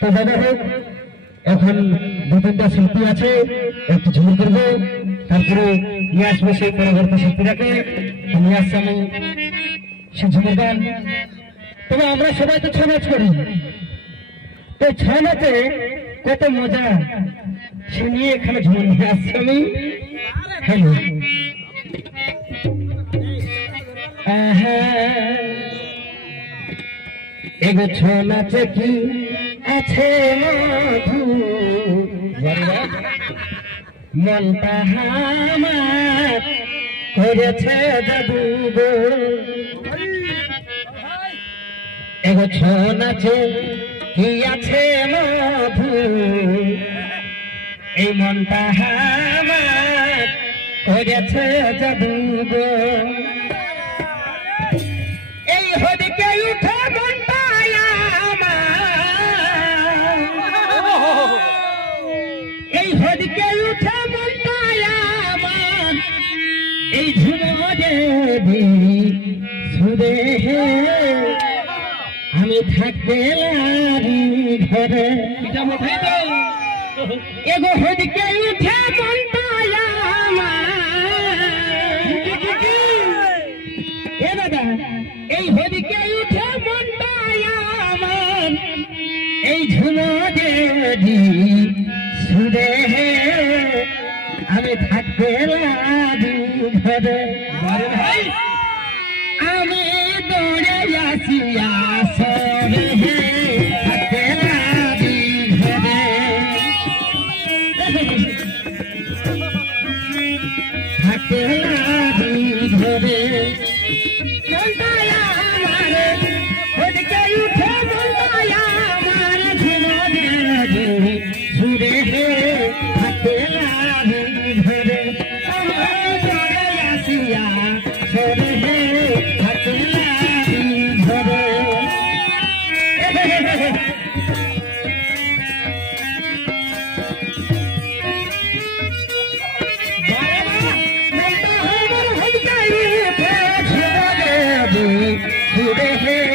তো দাদা হোক এখন দু তিনটা শিল্পী আছে একটু ঝুমুর করবো তারপরে নিয়ে আসবো সেই পরবর্তী শিল্পীরাকে নিয়ে আসছি আমি সে ঝুমুর গান। তবে আমরা সবাই তো ছৌ নাচ করি, তো ছৌ নাচে কত মজা সে নিয়ে এখানে ঝুমুর নিয়ে আসছি আমি। হ্যালো এগো ছৌ নাচে কি আছে মধু মনটা আমার করেছে জাদু গো। এগো ছৌ নাচে কি আছে মধু এই মনটা আমার করেছে জাদু গো। এই হদিকে উঠে মনটা এই হদিকে উঠে মনটা আমার এই ঝুমরে সুরে আমি থাকতে ঘরে এগো হদিকে উঠে মনটা এ দাদা এই হদিকে উঠে মনটা আমার এই ঝুমরে সুরে আমি থাকতে ঘরে আমি দৌড়ে আসিয়া সরে থাকতে ঘরে থাকতে ঘরে সুরে